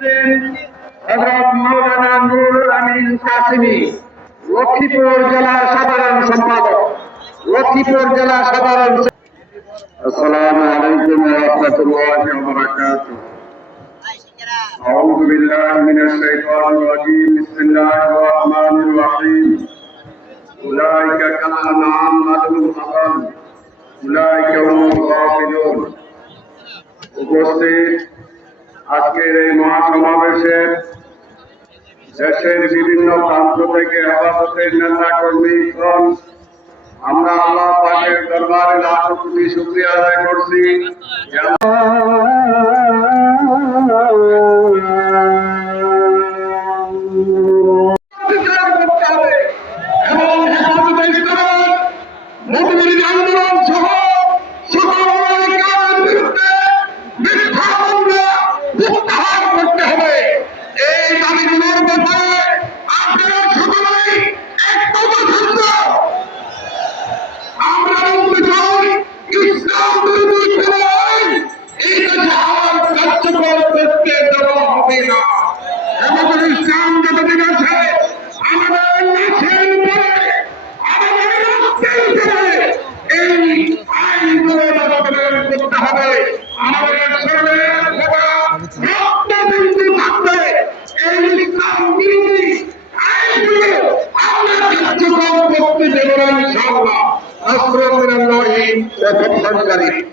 হযরত মাওলানা নুরুল আমিন কাসেমী, লক্ষ্মীপুর জেলা সাধারণ সম্পাদক, লক্ষ্মীপুর জেলা সাধারণ। আসসালামু আলাইকুম ওয়া রাহমাতুল্লাহি ওয়া বারাকাতুহু। আউযু বিল্লাহি মিনাশ শাইতানির রাজীম। বিসমিল্লাহির রহমানির রহিম। উলাইকা কাল আনআম বাল আযাল উলাইকা হুমুল গাফিলুন। উপস্থিত আজকের এই মহাসমাবেশে দেশের বিভিন্ন প্রান্ত থেকে হেফাজতের নেতা কর্মীগণ, আমরা আল্লাহ পাকের দরবারে লাখো কোটি শুকরিয়া আদায় করছি। আন্দোলন সহ প্রত্যাহার করতে হবে। এই দাবিগুলোর ব্যাপারে আপনারা সকলেই ঐক্যবদ্ধ। আমরা বলতে চাই, ইসলাম বিরোধী কোন আইন এই দেশে আর কার্যকর করতে দেওয়া হবে না। এবং ইসলাম যতদিন আছে আমাদের লাশের উপরে, আমাদের রক্তের উপরে এই আইনগুলো বাস্তবায়ন করতে হবে। আমাদের শরীরের রক্তবিন্দু থাকবে এই ইসলাম বিরোধী আইনগুলো আমরা কার্যকর করতে দেব না ইনশাআল্লাহ। আসসালামু আলাইকুম ওয়া রাহমাতুল্লাহি ওয়া বারাকাতুহু।